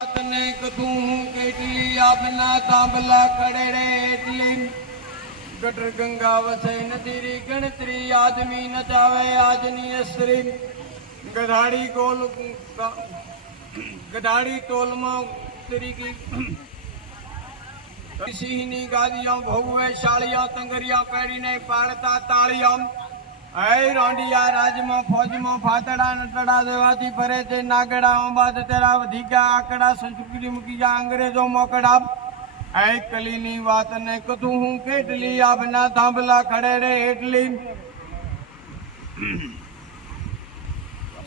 તને કથું હું કેટલી આપના તાંબલા કડેડે એટલી ગટર ગંગા વસે નદીરી ગણતરી આદમી નચાવે આજની સ્ત્રી ગધાડી ગોલ ગધાડી તોલમાં તરીકી સિંહની ગાદીઓ ભોગવે શાળિયા તંગરિયા પહેરીને પાડતા તાળિયા હે રોંડિયા રાજમાં, ફોજમાં, ફાતડા નટડા દેવાથી ફરે છે. નાગડા અંબાદ તેરા વધી ગયા આકડા, સંસ્કૃતિ મૂકી જા, અંગ્રેજો મોકડા. હે કલીની વાત ને કથું હું કેટલી આભના થાંભલા ખડે એટલી.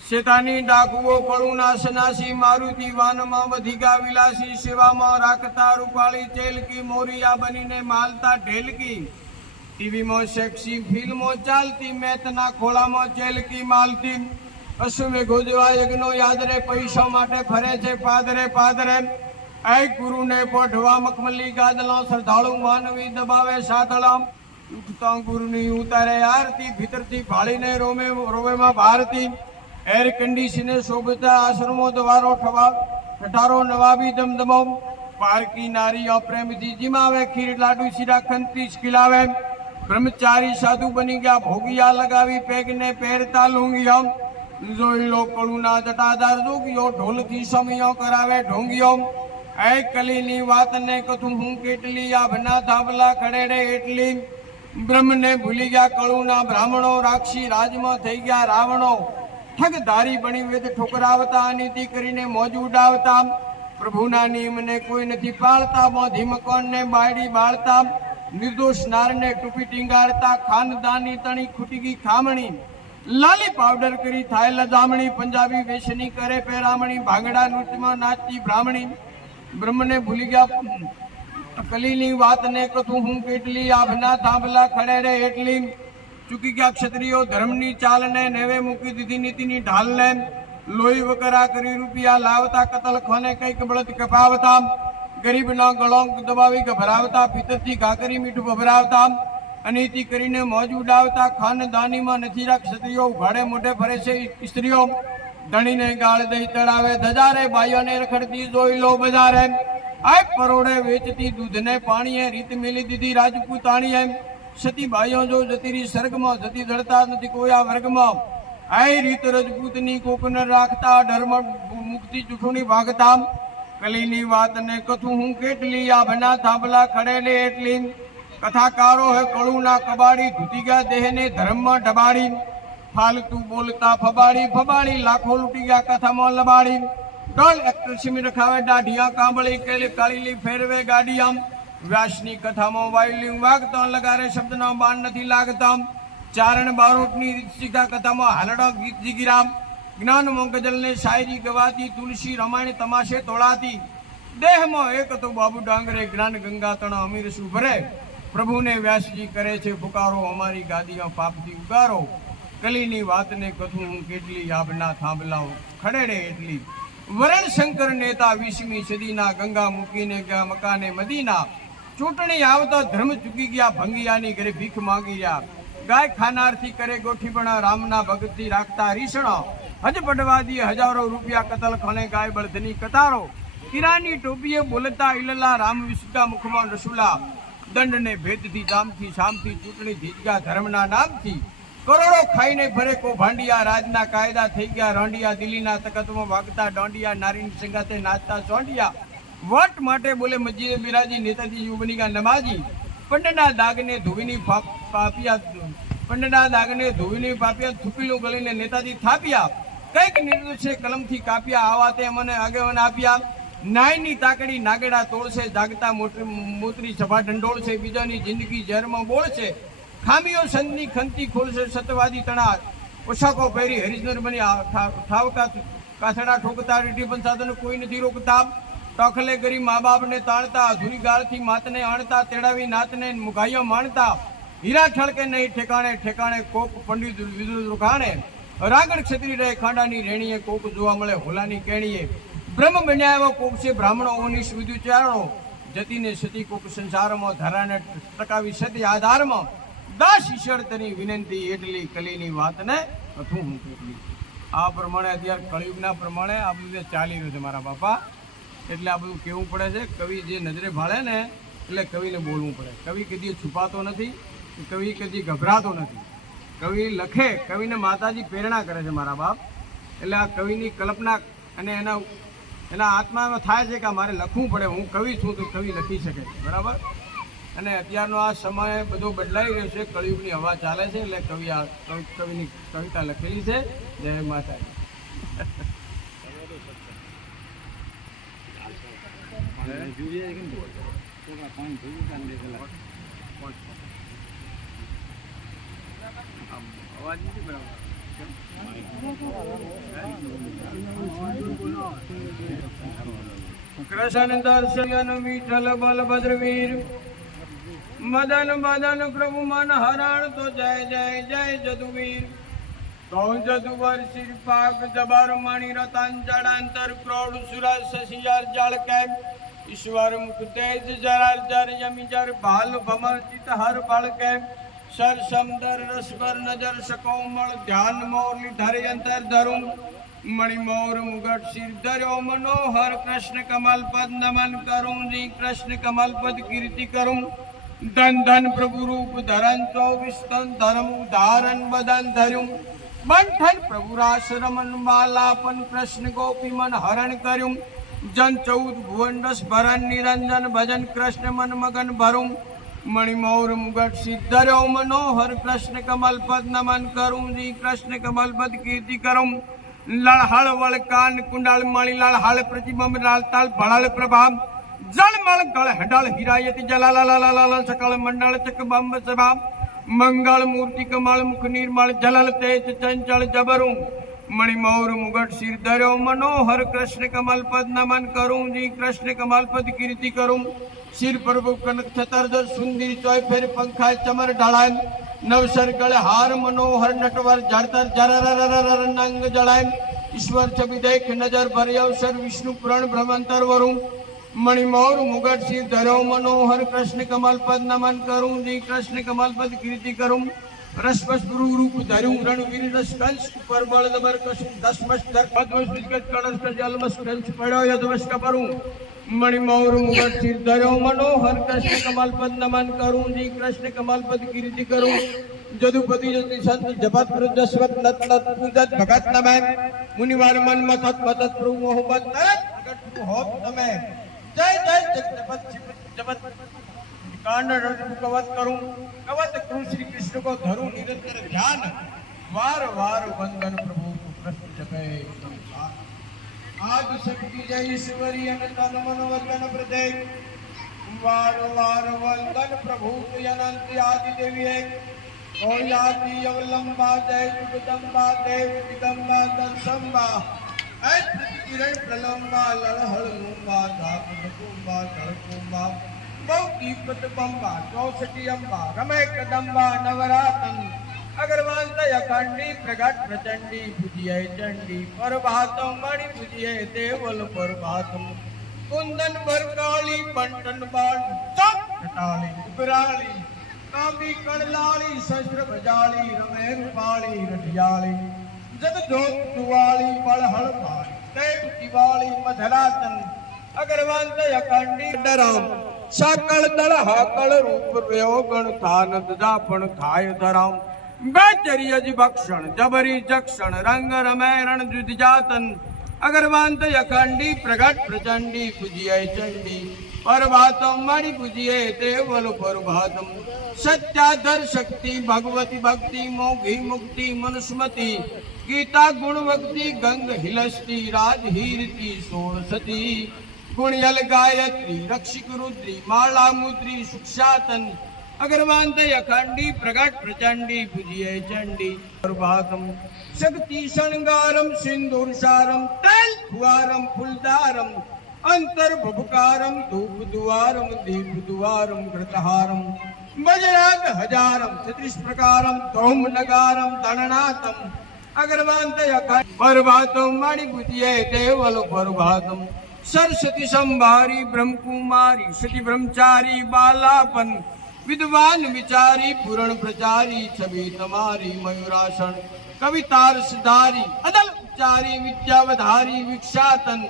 શેતાની ડાકુઓ કળુના સનાસી, મારુતિ વાનમાં વધીગા વિલાસી, સેવામાં રાખતા રૂપાળી, ચેલકી, મોરિયા બનીને માલતા ઢેલકી. ટીવીમાં સેક્સી ફિલ્મો ચાલતી મેતના ખોળામાં ચેલકી માલતી અશ્વે ગોજવા યજ્ઞો યાદરે પૈસા માટે ફરે છે પાદરે પાદરે. એ ગુરુને પોઢવા મખમલી ગાદલો, શ્રદ્ધાળુ માનવી દબાવે સાતળા ઉઠતા ગુરુની ઉતારે આરતી, ભીતરથી ભાળીને રોમે, રોવેમાં ભારતી એર કન્ડિશને શોભતા આશ્રમો દ્વારો ઠવા ઠઠારો નવાબી ધમધમો. પારકી નારીઓ પ્રેમથી જીમાવે, ખીર લાડુ શીરા ખંતી ખીલાવે. બ્રહ્મચારી સાધુ બની ગયા, ભોગિયા લગાવી પેગને પહેરતા લુંગિયમ. જોઈ લો કળુના જટાદાર જોગીઓ, ઢોલથી સમયો કરાવે ઢોંગિયો એ કલીની વાતને કથું હું કેટલી, આ ભના થાંભલા ખડેડે એટલી. બ્રહ્મને ભૂલી ગયા કળુના બ્રાહ્મણો, રાક્ષી રાજમાં થઈ ગયા રાવણો. ઠગધારી બની વેદ ઠોકરાવતા અનિતિ કરીને મોજ ઉડાવતા. પ્રભુના નિયમને કોઈ નથી પાળતા, મોધી મકોનને બાયડી બાળતા. નિર્દોષ નારને ટૂપી ટીંગાડતા ખાનદાની તણી ખૂટી ગઈ ખામણી. લાલી પાવડર કરી થાય જામણી પંજાબી વેશની કરે પેરામણી ભાંગડા નૃત્યમાં નાચતી બ્રાહ્મણી. બ્રહ્મને ભૂલી ગયા. કલીની વાતને કથું હું કેટલી? આભના થાંભલા ખડે રે એટલી. ચૂકી ગયા ક્ષત્રિયો ધર્મની ચાલને નેવે મૂકી દીધી નીતિની ઢાલને. લોહી વકરા કરી રૂપિયા લાવતા કતલ ખોને કંઈક બળદ કપાવતા. ગરીબના ગળો દબાવી ગભરાવતા પિતરથી ઘાકરી મીઠું ભભરાવતા, અનીતિ કરીને મોજ ઉડાવતા, ખાનદાનીમાં નથી રાખ ક્ષત્રિયો ઉઘાડે મોઢે ફરે છે સ્ત્રીઓ. ધણીને ગાળ દઈ તળાવે, ધજારે બાઈઓને રખડતી જોઈ લો બજારે આ પરોડે વેચતી દૂધને પાણીએ રીત મેલી દીધી રાજપૂતાણીએ. સતી બાઈઓ જો જતી રહી સર્ગમાં જતી ધડતા નથી કોઈ આ વર્ગમાં. આ રીત રજપૂતની કોકને રાખતા ધર્મ મુક્તિ જૂઠુની ભાગતા. કલીની વાતને કથું હું કેટલી આ ભના થાંભલા ખડેલે એટલી. કથાકારો હે કળુના કબાડી, ધૂતી ગયા દેહને ધર્મમાં ઢબાડી ફાલતુ બોલતા ફબાડી ફબાડી, લાખો લૂટી ગયા કથામાં લબાડી. ડોલ એક્ટર સિમી રખાવે દાઢિયા, કાંબળી કેલી કાળીલી ફેરવે ગાડી આમ વ્યાસની કથામાં વાયુલિંગ વાગતા, લગારે શબ્દના બાણ નથી લાગતા. ચારણ બારોટની સીધા કથામાં હાલડો ગીત જીગીરામ. જ્ઞાન ગઝલને શાયરી ગવાતી, તુલસી રમાયણ તમાશે તોળાતી. દેહમાં એક તો બાબુ ડાંગરે જ્ઞાન ગંગા તણા અમીર સુભરે પ્રભુને વ્યાસજી કરે છે, પુકારો અમારી ગાદીમાં પાપથી ઉગારો. કલીની વાતને કથું હું કેટલી આભના થાંભલાઓ ખડેડે એટલી. વરણ શંકર નેતા વીસમી સદીના ગંગા મૂકીને ગયા મકાને મદીના. ચૂંટણી આવતા ધર્મ ચૂકી ગયા, ભંગિયાની ઘરે ભીખ માંગી ગયા ગાય ખાનારથી કરે ગોઠીપણા, રામના ભગતથી રાખતા રીસણો. હજ પડવાદી હજારો રૂપિયા કતલ, ખણે ગાય, બળદની કતારો. ઈરાની ટોપીએ બોલતા ઇલલા રામ વિશુદ્ધા મુખમાં રસુલા. દંડને ભેદથી, જામથી, શામથી, ચૂંટણી ધીજગા ધર્મના નામથી. કરોડો ખાઈને ભરે ભાંડિયા રાજના કાયદા થઈ ગયા, રોંડિયા દિલ્હીના તકતમાં વાગતા ડોંડિયા નારીની સંગાતે નાચતા સોંડિયા વટ માટે બોલે મજીએ બિરાજી નેતાજી યુબની નમાજી. પંડના દાગને ધોવીની પાપિયા પંડના દાગને ધોવીની પાપિયા થૂપીલું ગળીને નેતાજી થાપ્યા. કંઈક નિર્દોષે કલમથી કાપ્યા, આવા તે મને આગેવાન આપ્યા. નાયની તાકડી નાગડા તોડશે, જાગતા મોતરી સભા ઢંઢોળશે, બીજાની જિંદગી ઝેરમાં બોળશે. ખામીઓ સંતની ખંતી ખોલશે, સતવાદી તણા પોશાકો પહેરી હરિજનર બની ઠાવકા કાથડા ઠોકતા રીટી પણ સાધનો કોઈ નથી રોકતા. ટોખલે કરી મા બાપને તાણતા, અધૂરી ગાળથી માતને આણતા, તેડાવી નાતને મુઘાઈઓ માણતા. હીરા ઠળકે નહીં, ઠેકાણે ઠેકાણે કોક પંડિત વિદુર રૂખાણે રાગણ ક્ષત્રિય રહે ખાંડાની રેણીએ કોક જોવા મળે, હોલાની કેણીએ. બ્રહ્મ બન્યા એવો કોક છે બ્રાહ્મણો ઓનિશ વિદુ ચારણો. જતીને સતી કોક સંસારમાં ધરાને ટકાવી સતી આધારમાં દાસ ઈશ્વર તેની વિનંતી એટલી કલીની વાતને હતું હું કેટલી આ પ્રમાણે અત્યારે કળિયુગના પ્રમાણે આ બધું ચાલી રહ્યું છે મારા બાપા, એટલે આ બધું કેવું પડે છે, કવિ જે નજરે ભાળે ને, એટલે કવિને બોલવું પડે. કવિ કદી છુપાતો નથી, કવિ કદી ગભરાતો નથી. કવિ લખે, કવિને માતાજી પ્રેરણા કરે છે મારા બાપ. એટલે આ કવિની કલ્પના અને એના એના આત્મામાં થાય છે કે મારે લખવું પડે, હું કવિ છું તો કવિ લખી શકે બરાબર? અને અત્યારનો આ સમય બધો બદલાઈ રહ્યો છે, કળિયુગની હવા ચાલે છે, એટલે કવિ આ કવિ, કવિની કવિતા લખેલી છે. જય માતાજી. અવાજ નથી બરાબર. કૃષ્ણ દર્શન મીઠલ બલભદ્રવીર. મદન મદન પ્રભુ મન હરણ તો જય જય જય જદુવીર. કૌ જદુવર શિર પાક જબર મણિ રતન જડાંતર ક્રોડ સુરજ શશિયાર જળ કેમ? ઈશ્વર મુખ તેજ જરાર જર યમી જર ભાલ ભમર ચિત હર બળ કેમ? સર સમદર રસભર નજર સકોમળ ધ્યાન મોરલી ધરી અંતર ધરું મણિમોર મુગટ શિર ધર્યો મનોહર કૃષ્ણ કમલ પદ નમન કરું જી કૃષ્ણ કમલ પદ કીર્તિ કરું ધન ધન પ્રભુ રૂપ ધરન ચોવીસ તન ધર્મ ધારણ બદન ધર્યું બંઠન પ્રભુ રાસ રમન માલાપન કૃષ્ણ ગોપી મન હરણ કર્યું જન ચૌદ ભુવન રસ ભરણ નિરંજન ભજન કૃષ્ણ મન મગન ભરું મણિમૌર મુગટ સિદ્ધર્યો મનોહર કૃષ્ણ કમલપદ નમન કરું જી કૃષ્ણ કમલપદ કીર્તિ કરું. લળહળ વળ કાન કુંડાળ મણી લળહળ હાળ પ્રતિબંબ લાલતાલ ભળાલ પ્રભામ. જળમળ ગળ હડાળ હિરાયતી જલાલાલાલાલ સકળ મંડળ ચકબંબ સભા મંગળ મૂર્તિ કમળ મુખ નિર્મળ જલલ તેજ ચંચળ જબરું. મણિમૌર મુગટ શિર મનોહર કૃષ્ણ કમલપદ નમન કરું જી કૃષ્ણ કમલપદ કીર્તિ કરું. શિર પ્રભુ કનક છતરધર સુંદી ચોય ફેર પંખા ચમર ઢળાય. નવસર ગળે હાર મનોહર નટવર જળતર જરરરરરર નંગ જળાય. ઈશ્વર છબી દેખ નજર ભર્યવસર વિષ્ણુ પુરાણ ભ્રમંતર વરું. મણિમોર મુગટ શિર ધર્યો મનોહર કૃષ્ણ કમલ પદ નમન કરું. જી કૃષ્ણ કમલ પદ કીર્તિ કરું. રસપસ ગુરુ રૂપ ધર્યું રણવીર રસ કંસ ઉપર બળ દબર કશું દસમસ દર પદ્મસ કણસ કળશ જલમસ કંસ પડ્યો યદવશ કપરું મણિમૌર મુગટ શિર ધર્યો મનોહર કૃષ્ણ કમલ પદ નમન કરું જી કૃષ્ણ કમલ પદ કીર્તિ કરું. જદુપતિ જતિ સંત જપત વૃદ્ધસ્વત નત નત પૂજત ભગત નમે મુનિવાર મન મથત મતત પ્રભુ મોહબત તરત પ્રગટ હોત તમે જય જય જગત જપત कांड कवच करूं कवच करूं श्री कृष्ण को धरूं निरंतर ध्यान वार वार वंदन प्रभु को प्रश्न जगह आज शक्ति जय ईश्वरी तन मन वंदन प्रदेश वार वार वंदन प्रभु अनंत आदि देवी है कोयाति अवलंबा जय जगदम्बा देव जगदम्बा दर्शम्बा ऐ प्रतिकिरण प्रलंबा लड़हड़ लुम्बा धाप लकुम्बा धड़कुम्बा બહુ કિંમત બંબા ચોસઠી અંબા રમે કદંબા નવરાતન અગરવાંતય અખંડી પ્રગટ પ્રચંડી પૂજ્ય ચંડી પરભાતમ મણિ પૂજ્ય દેવલ પરભાતમ કુંદન બરકાળી પંટન બાળ ચટાળી ઉભરાળી કાંબી કણલાળી શસ્ત્ર ભજાળી રમે રૂપાળી રઢિયાળી જગ જોત કુવાળી બળહળ પાળી દેવ દિવાળી મધરાતન અગરવાંતય અખંડી ડરામ સાકળ દળ, હકળ રૂપ રહ્યો ગણ થાન દદા પણ થાય ધરામ બેચરિયજ ભક્ષણ, જબરી જક્ષણ, રંગ રમે રણ જુદ જાતન. અગરવાંત અખંડી, પ્રગટ પ્રચંડી, પૂજ્ય ચંડી. પરભાતમ મણિ પૂજ્ય દેવલ પરભાતમ. સત્યાધર શક્તિ, ભગવતી ભક્તિ, મોઘી મુક્તિ, મનુસ્મતિ. ગીતા ગુણવક્તિ ગંગ હિલસ્તી રાજ હીરતી સોળસતી. ગુણ્યલ ગાયત્રી, રક્ષિક રુદ્રી માળા મુદ્રી સુક્ષાતન અગરવાંત અખંડી, પ્રગટ પ્રચંડી, ભુજિય ચંડી પ્રભાતમ શક્તિ શણગારમ, સિંદૂર સારમ, તલ ફુવારમ, ફૂલદારમ, અંતર ભુકારમ ધૂપ દ્વારમ, દીપ દ્વારમ ઘૃતહારમ વજરાગ હજારમ છત્રીસ પ્રકારમ, ધૌમ નગારમ તણનાતમ અગરવાંતય અખંડ પ્રભાતમ માણી ભુજિય દેવલ પરભાતમ સરસ્વતી સંભારી બ્રહ્મકુમારી, સતી બ્રહ્મચારી, બાલાપન, વિદ્વાન, વિચારી, પૂરણ પ્રચારી, છબી તમારી, મયુરાસન, કવિતાર સુધારી, અદલ ઉચ્ચારી વિદ્યાવધારી, વિક્ષાતન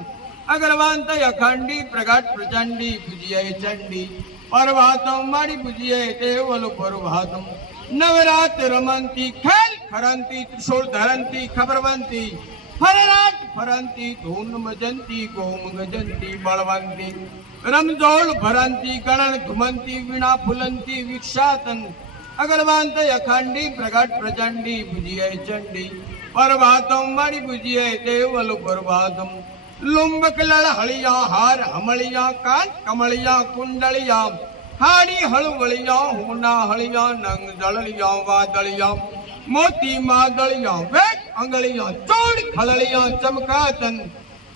અગરવાંત અખંડી, પ્રગટ પ્રચંડી પૂજ્ય ચંડી, પર્વાતમ મારી પૂજ્ય દેવલ પર્વાતમ, નવરાત રમંતી, ખેલ ખરંતી, ત્રિશૂળ ધરંતી, ખબરવંતી ફરરાટ ફરંતી, ધૂન મજંતી, ગોમ ગજંતી, બળવંતી રમઝોળ ભરંતી ગણન ધુમંતી વીણા ફુલંતી, વિક્ષાતન, અગરવાંત અખંડી, પ્રગટ પ્રચંડી ભુજિય ચંડી, પર્વાતમ વાળી ભુજિય દેવલ પર્વાતમ, લુંબક લળ હળિયા હાર હમળિયા કાન કમળિયા, કુંડળિયા, હાડી હળવળિયા, હુના હળિયા, નંગ જળિયા વાદળિયા, મોતી માદળિયા વેટ અંગળિયા ચોડ ખલળિયા ચમકાતન.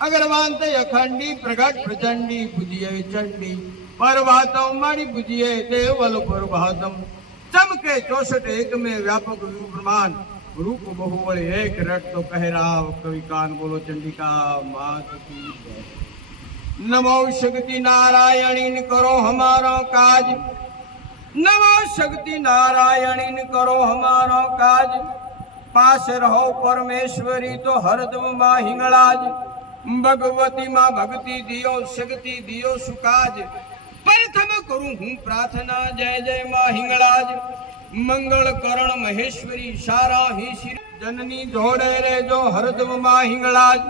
અગરવાંત અખંડી, પ્રગટ, પ્રચંડી ભુજિય ચંડી. પરવાતમ મારી ભુજિય દેવલ પરવાતમ. ચમકે ચોસઠ એક મે વ્યાપક પ્રમાણ. રૂપ બહુવળ એક રટ તો પહેરાવ, કવિ કાન બોલો ચંડિકા, માત કી નમો શક્તિ નારાયણીન કરો હમારો કાજ. નમો શક્તિ નારાયણીન કરો હમારો કાજ. પાસ રહો પરમેશ્વરી, તો હરદમમાં હિંગળાજ. ભગવતીમાં ભક્તિ દિયો, શક્તિ દિયો સુકાજ. પ્રથમ કરું હું પ્રાર્થના, જય જય માં હિંગળાજ. મંગળ કરણ મહેશ્વરી સારા હિ જનની જોડે રેજો હરદમમાં હિંગળાજ.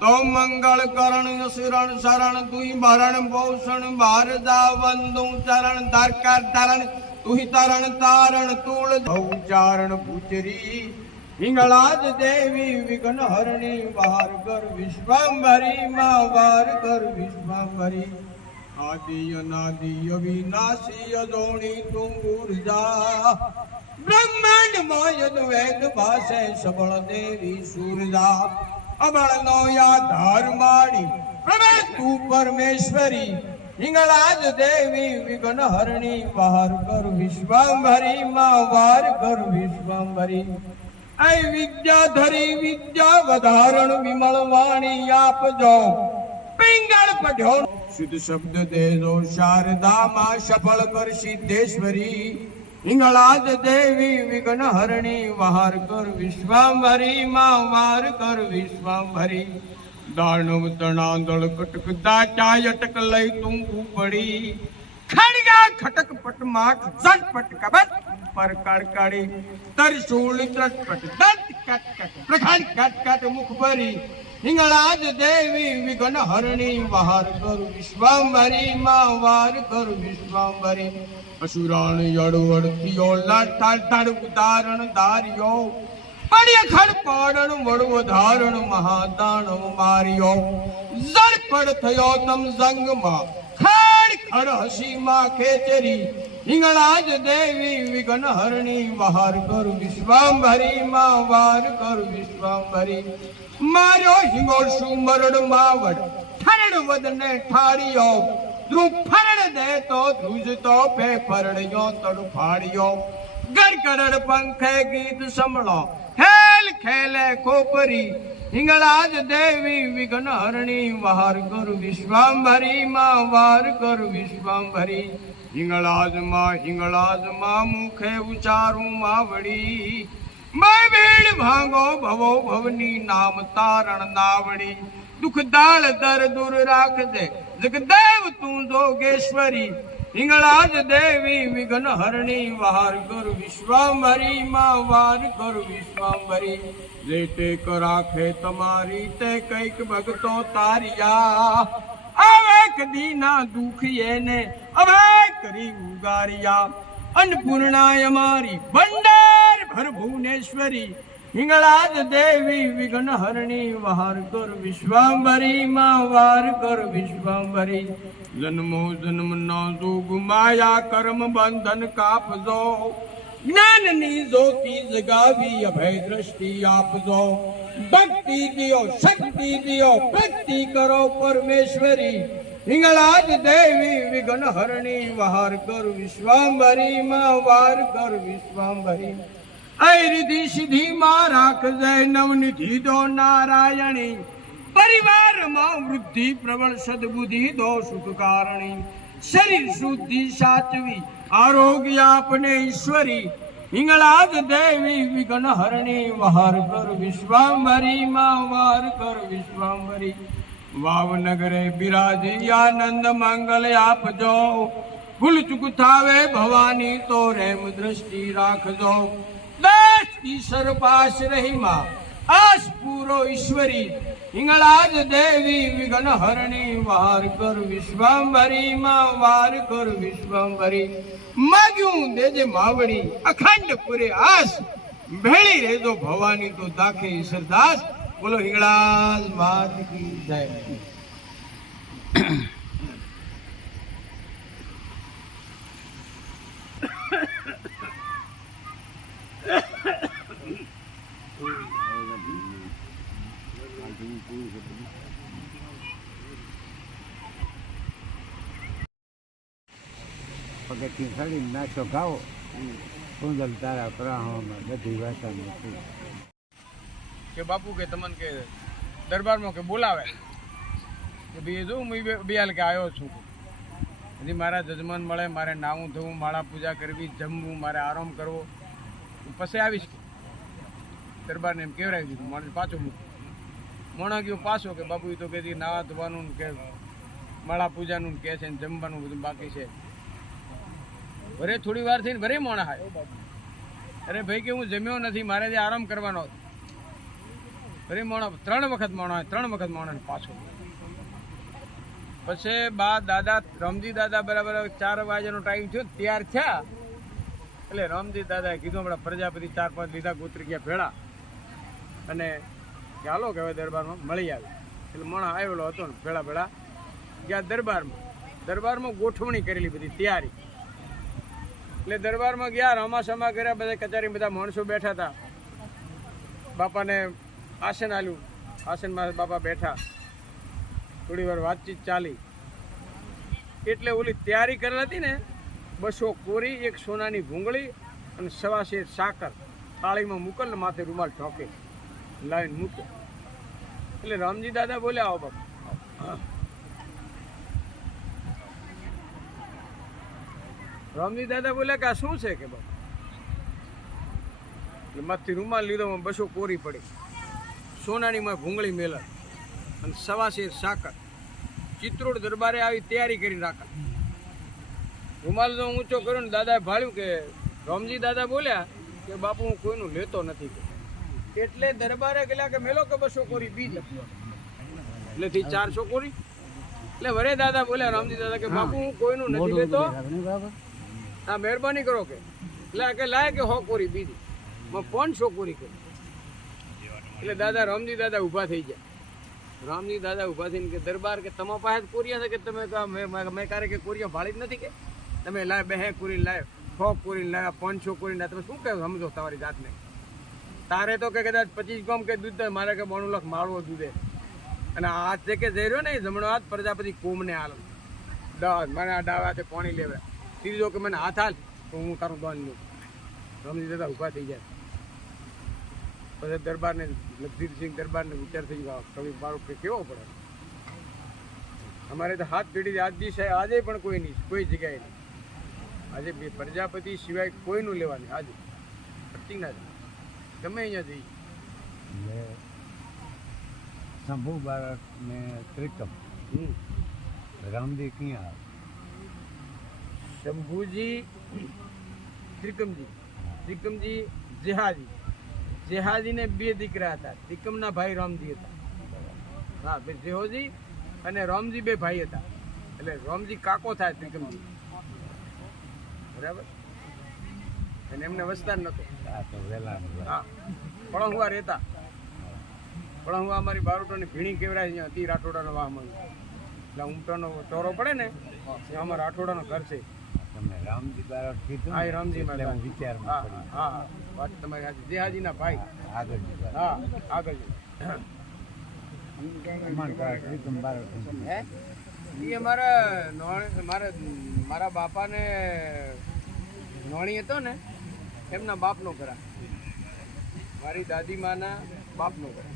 તો મંગળ કરણ, શરણ શરણ તુઈ ભરણ, પોષણ, બાર જા વંદુ ચરણ તારકાર તારણ તુહી તારણ તારણ, તુળ, ધૌ ચારણ પૂચરી હિંગળાજ દેવી વિઘ્ન હરણી, વાર કર વિશ્વાંભરી, માં વાર કર વિશ્વાંભરી. આદિય નાદિય અવિનાશી અજોણી તું ઊર્જા. બ્રહ્માંડ માયદ વેદ ભાષે સબળ દેવી સૂરજા. અબળનો યાધાર માડી પ્રભે તું પરમેશ્વરી. હિંગળાજ દેવી વિઘ્ન હરણી, વાર કર વિશ્વાંભરી, માં વાર કર વિશ્વાંભરી. આઈ વિદ્યાધરી વિદ્યા વધારણ, વિમળ વાણી આપજો પિંગળ પઢ્યો શુદ્ધ શબ્દ દેજો, શારદામાં સફળ કર સિદ્ધેશ્વરી હિંગળાજ દેવી, વિઘ્ન હરણી વાર કર વિશ્વાંભરી માં વાર કર વિશ્વાંભરી. દાનવ તણાદળ કટક દાચા અટક લઈ તું ઉપડી ખડગા ખટક પટ માટ, ઝટપટ કબટ પર કડકડી તરસૂળ ત્રટપટ દંત કટ કટ. પ્રખાડ કટ કટ મુખ ભરી. હિંગળાજ દેવી વિઘન હરણી વહાર કરુ. વિશ્વાંભરી માં વાર કરુ. વિશ્વાંભરી અસુરાણ યડવડ થયો લાઠાળ તાળ ઉદાહરણ ધાર્યો પડ્ય ખડ પાડણ વડવો ધારણ મહાદાણવ માર્યો. ઝડપડ થયો તમ સંગમાં ખડ ખડ હસીમાં ખેચરી. હિંગળાજ દેવી વિઘ્ન હરણી વાર કર વિશ્વાંભરી, માં વાર કર વિશ્વાંભરી. મારો હિંગોળ સુમરણ માવડ, ઠરડ વદને ઠાળ્યો. ધ્રુવ ફરડ દે તો ધ્રુજતો પે ફરડ્યો તડ ફાડ્યો ગડગડ પંખે ગીત સંભળો, ખેલ ખેલે ખોપરી. હિંગળાજ દેવી વિઘ્ન હરણી વાર કર વિશ્વાંભરી, માં વાર કર વિશ્વાંભરી. હિંગળાજમાં હિંગળાજમાં મુખે ઉચારું માવડી. મેં ભીડ ભાંગો ભવો ભવની નામ તારણ નાવડી. દુઃખ દાળ દર દૂર રાખજે, જગદેવ તું જોગેશ્વરી. હિંગળાજ દેવી વિઘ્ન હરણી વાર કર વિશ્વામરી, માં વાર કર વિશ્વામરી. જે ટેક રાખે તમારી તે કંઈક ભગતો તારિયા. આવે કદીના દુઃખ એને. અભય કરી ઉગારિયા. અન્નપૂર્ણાય મારી ભંડાર ભર ભુવનેશ્વરી. હિંગળાજ દેવી વિઘ્ન હરણી વાર કર વિશ્વાંબરી માં વાર કર વિશ્વાંબરી જન્મો જન્મ નો દુઃખ માયા કર્મ બંધન કાપજો. જ્ઞાનની જ્યોતિ જગાવી અભય દ્રષ્ટિ આપજો. ભક્તિ કિયો શક્તિ કિયો ભક્તિ કરો પરમેશ્વરી. હિંગળાજ દેવી વિઘ્ન હરણી, વહાર કર વિશ્વાંભરી, માં વાર કર વિશ્વામરી આઈ રિધિ સિદ્ધિ માં રાખ જય નવનિધિ દો નારાયણી. પરિવારમાં વૃદ્ધિ, પ્રબળ, સદબુદ્ધિ દો સુખકારણી શરીર શુદ્ધિ સાચવી, આરોગ્ય આપને ઈશ્વરી. હિંગળાજ દેવી વિઘ્ન હરણી, વહાર કર વિશ્વામરી માં વાર કર વિશ્વામરી વાવનગરે બિરાજી આનંદ મંગલ આપજો. ભૂલ ચૂક થાવે ભવાની તો રેમ દ્રષ્ટિ રાખજો. દેશ ઈશ્વર પાસ રહીમાં આસ પૂરો ઈશ્વરી. હિંગળાજ દેવી વિઘ્ન હરણી વાર કર વિશ્વંભરી માં વાર કર વિશ્વંભરી માગ્યું દેજે માવડી, અખંડ પુરે આસ. ભેળી રેજો ભવાની તો દાખે ઈશ્વરદાસ. બોલો હિંગળાજ માત કી જય. પગથિયું નાખો, ખાઓ. કુંદલ તારા પ્રાણોમાં બધી નથી. કે બાપુ કે તમને કે દરબારમાં કે બોલાવે. કે ભાઈ જો હું બિયાલ કે આવ્યો છું. હજી મારા જજમાન મળે, મારે નાવું ધોવું, માળા પૂજા કરવી, જમવું, મારે આરામ કરવો. પછી આવીશ. કે દરબારને એમ કેવડાવી દીધું. માણસ પાછો મૂક્યું. મોણા ગયો પાછો કે બાપુ તો કે નાવા ધોવાનું કે માળા પૂજાનું કે છે જમવાનું બધું બાકી છે. ભરે થોડી વાર થઈને ભરે મોણા હાય. અરે ભાઈ કે હું જમ્યો નથી, મારે જે આરામ કરવાનો હતો. ફરી મોણો, ત્રણ વખત મોણા ત્રણ વખત મોણા પાછો. પછી બા, દાદા, રમજી દાદા બરાબર ચાર વાગ્યાનો ટાઈમ થયો, ત્યાર થયા. એટલે રમજી દાદાએ કીધું, હમણાં પ્રજાપતિ ચાર પાંચ લીધા ગોત્રી ગયા ભેળા. અને ચાલો કે હવે દરબારમાં મળી આવે. એટલે મોણા આવેલો હતો ને ભેળા ભેળા. ગયા દરબારમાં. દરબારમાં ગોઠવણી કરેલી બધી તૈયારી. એટલે દરબારમાં ગયા, રમાસમા કર્યા, બધા કચેરી બધા માણસો બેઠા હતા. બાપાને આસન આલ્યું. આસનમાં બાપા બેઠા. થોડી વાર વાતચીત ચાલી. એટલે ઓલી તૈયારી કરેલ હતી ને, બસો કોરી, એક સોનાની ભૂંગળી અને સવા સાકર. થાળીમાં મૂકલ માથે રૂમાલ ઠોકે લાઈન મૂકે. એટલે રામજી દાદા બોલ્યા, આવો બાપા. રામજી દાદા બોલ્યા કે આ શું છે કે બાપા? એટલે માથથી રૂમાલ લીધો બસો કોરી પડી. સોનાની માં ભૂંગળી મેલા. અને સવાશેર સાકર. ચિત્રોડ દરબારે આવી તૈયારી કરી રાખા. રૂમાલ જો ઊંચો કર્યો ને દાદાએ ભાળ્યું કે રામજી દાદા બોલ્યા કે બાપુ હું કોઈનું લેતો નથી એટલે દરબારે ગયેલા કે મેલો કે બસો કોરી બીજી એટલે થી ચારસો કોરી. એટલે વરે દાદા બોલ્યા રામજી દાદા કે બાપુ હું કોઈનું નથી લેતો. હા મહેરબાની કરો કે. એટલે કે લાય કે હો કોરી બીજી. મેં પાંચસો કોરી કરી એટલે દાદા રામજી દાદા ઊભા થઈ ગયા. રામજી દાદા ઊભા થઈને કે દરબાર કે તમારા પાસે જ કોરિયા છે કે તમે મેં ક્યારે કે કોરિયા ભાળી જ નથી કે? તમે લાય બે કુરી લાય સો કુરી લાય પાંચસો છો લાય, તમે શું કહે સમજો તમારી જાતને. તારે તો કે કદાચ પચીસ ગામ કે દૂધ મારે કે બાણું લાખ માળવો દૂધે અને આ હાથ જે કે જઈ રહ્યો ને જમણો હાથ પ્રજાપતિ કોમને હાલ દસ, મારે આ ડાવા હાથે પાણી લેવા. ત્રીજો કે મને હાથ હાલ તો હું તારું દોન લઉં રામજી દાદા ઊભા થઈ જાય. પછી દરબારને લગધીરસિંહ દરબારને વિચાર થઈ ગયો કવિ મારો કે કેવો પડે? અમારે તો હાથ પેઢી આજ દિવસે આજે પણ કોઈ નહીં કોઈ જગ્યાએ નહીં. આજે પ્રજાપતિ સિવાય કોઈનું લેવાની આજે. પ્રતિજ્ઞા ગમે અહીંયા જઈએ શંભુ બાળક ને ત્રિકમ. હમ. રામદી ક્યાં? શંભુજી ત્રિકમજી ત્રિકમજી જેહાજી. જેહાજીને બે દીકરા હતા. ત્રિકમના ભાઈ રામજી હતા. હા બે જેહોજી અને રામજી બે ભાઈ હતા. એટલે રામજી કાકો થાય ત્રિકમજી. બરાબર? અને એમને વસ્તાર નતો. આ તો વેલા હા. પળંગવા રહેતા. પળંગવા અમારી બારોટોની ભીણી કેવરાય અહીંયા હતી રાઠોડાનો વાહ વાહમાં એટલે ઉમટાનો ચોરો પડે ને એ અમારા રાઠોડાનો ઘર છે. તમે રામજી બાળક કીધું હા રામજી એટલે હું વિચારમાં હા પડી હા હા. વાત તમારી સાચી. જેહાજીના ભાઈ. આગળ હા આગળ એ મારા નોણ મારા મારા બાપાને નોણી હતો ને એમના બાપનો કરા મારી દાદી માના બાપનો કરા